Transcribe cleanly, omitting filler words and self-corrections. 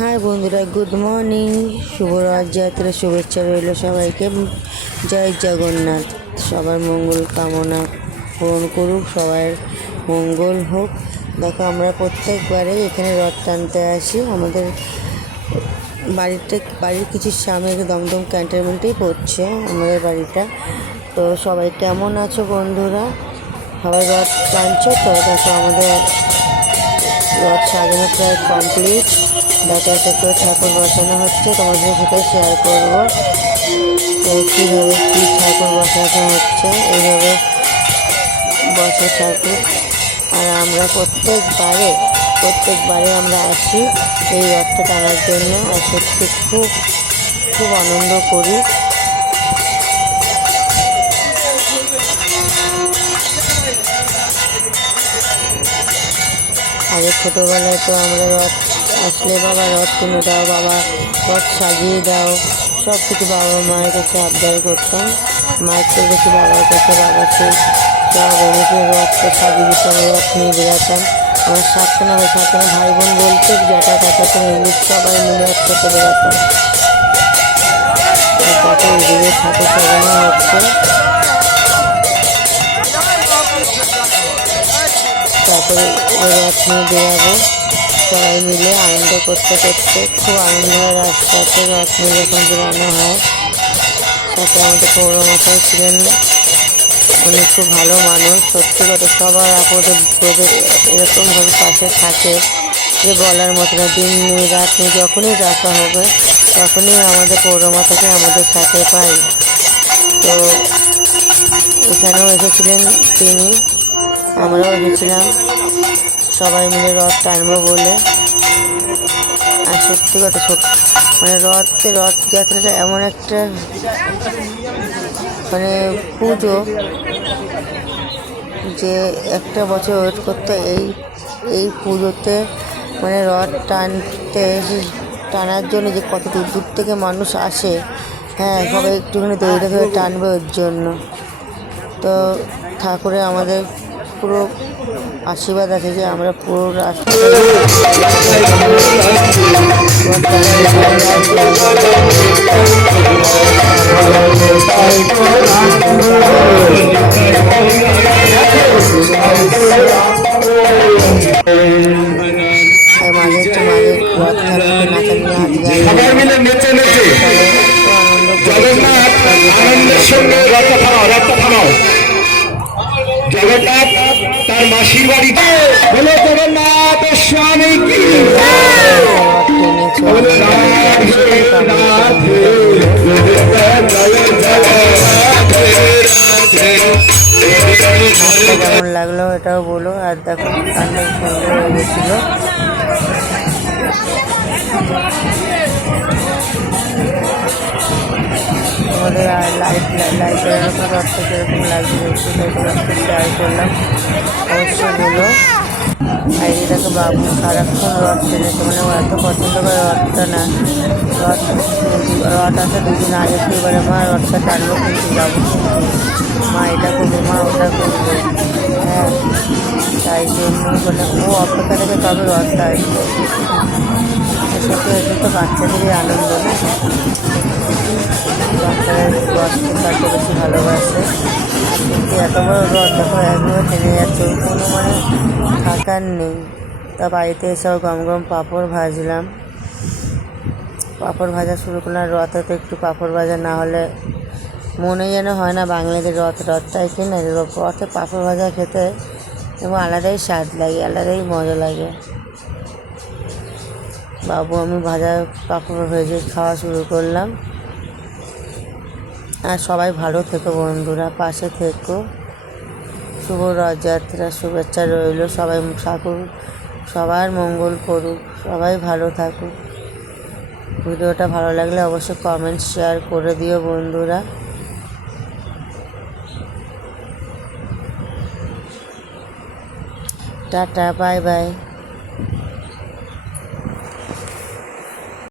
High বন্ধুরা, good morning. শুভ রথযাত্রা শুভেচ্ছা রইল সবাইকে। জয় জগন্নাথ। সবার মঙ্গল কামনা পূরণ করুক, সবার মঙ্গল হোক। দেখো, আমরা প্রত্যেকবারে এখানে রথ টানতে আসি। আমাদের বাড়ির কিছু সামনে দমদম ক্যান্টনমেন্টেই পড়ছে আমাদের বাড়িটা। তো সবাই কেমন আছো বন্ধুরা? সবাই রথ টানছো তো? দেখো, আমাদের রথ সাজানো প্রায় কমপ্লিট। দেখা করে ঠাকুর বসানো হচ্ছে, তোমাদের সাথে শেয়ার করবো তো কীভাবে কী ঠাকুর বসানো হচ্ছে। এইভাবে বসে ঠাকুর। আর আমরা প্রত্যেকবারে আমরা আসি এই রথটা টানার জন্য। আর সত্যি খুব খুব আনন্দ করি। আগে ছোটোবেলায় তো আমরা রথ আসলে বাবা রথ কিনে দাও, বাবা রথ সাজিয়ে দাও, সব কিছু বাবা মায়ের কাছে আবদার করতাম। মায়ের থেকে বেশি বাবার কাছে, বাবাকে সব এনেছে রথটা সাজিয়ে দিতাম, রথ নিয়ে বেড়াতাম। আমার সাতখানা ভাই বোন বলতে যেটা কথা তো মিলে সবাই মিলে একসাথে বেড়াতাম। তাকে এদিকে ঠাকুর সাজানো হচ্ছে। তারপরে রথ নিয়ে বেরাবো সবাই মিলে আনন্দ করতে করতে। খুব আনন্দ হয় রাস্তাতে রথ নিয়ে যখন বেরানো হয়। সাথে আমাদের পৌরমাতাও ছিলেন, উনি খুব ভালো মানুষ। সত্যি কথা, সবার আপদে বিপদে এরকমভাবে পাশে থাকে যে বলার মতো না। দিন নেই রাত নেই, যখনই ডাকা হবে তখনই আমাদের পৌরমাতাকে আমাদের সাথে পাই। তো এখানেও এসেছিলেন তিনি, আমরাও এসেছিলাম সবাই মিলে রথ টানবো বলে। আর সত্যি কথা, রথযাত্রাটা এমন একটা পুজো যে একটা বছর ওয়েট করতে এই পুজোতে রথ টানার জন্য যে কত দূর দূর থেকে মানুষ আসে। হ্যাঁ, সবাই একটুখানি দড়িটা ধরে টানবে ওর জন্য। তো ঠাকুরে আমাদের পুরো আশীর্বাদ আছে যে আমরা পুরো রাস্তা জগন্নাথ তার মাসির বাড়িতে বলে জগন্নাথ স্বামী কি কেমন লাগলো এটাও বলো। আর দেখো, কান্না সুন্দর হয়ে গেছিল। আমাদের আর লাইটের উপর রথটা কীরকম লাগছে একটু শেয়ার করলাম, অবশ্যই বলো। আর এটাকে বাবু সারাক্ষণ রথ টেনেছে, ও এত পছন্দ করে রথটা না। রথ আসা দুদিন আগে থেকে এবারে মা রথটা টানবো, কিন্তু যাবো, মা এটা করবো, মা ওটা করবো। হ্যাঁ, তাই জন্য ও অপেক্ষা থেকে কবে রথটা আসবে। সত্যি এসে তো বাচ্চাদেরই আনন্দ না, বাচ্চারা রথকে কাটতে বেশি ভালোবাসে। কিন্তু এত বড় রথ দেখো একবার টেনে যাচ্ছে, কোনো থাকার নেই। তা বাড়িতে এসেও গম গম পাঁপড় ভাজলাম, পাঁপড় ভাজা শুরু করলাম। রথে তো একটু পাঁপড় ভাজা না হলে মনে যেন হয় না বাঙালিদের রথটাই কিনে। রথে পাঁপড় ভাজা খেতে এবং আলাদাই স্বাদ লাগে, আলাদাই মজা লাগে। বাবু আমি ভাজা পাঁপড় ভেজে খাওয়া শুরু করলাম। আর সবাই ভালো থেকো বন্ধুরা, পাশে থেকো। শুভ রথযাত্রা শুভেচ্ছা রইল। সবাই ঠাকুর সবার মঙ্গল করুক, সবাই ভালো থাকুক। ভিডিওটা ভালো লাগলে অবশ্যই কমেন্ট শেয়ার করে দিও বন্ধুরা। Tata, bye bye.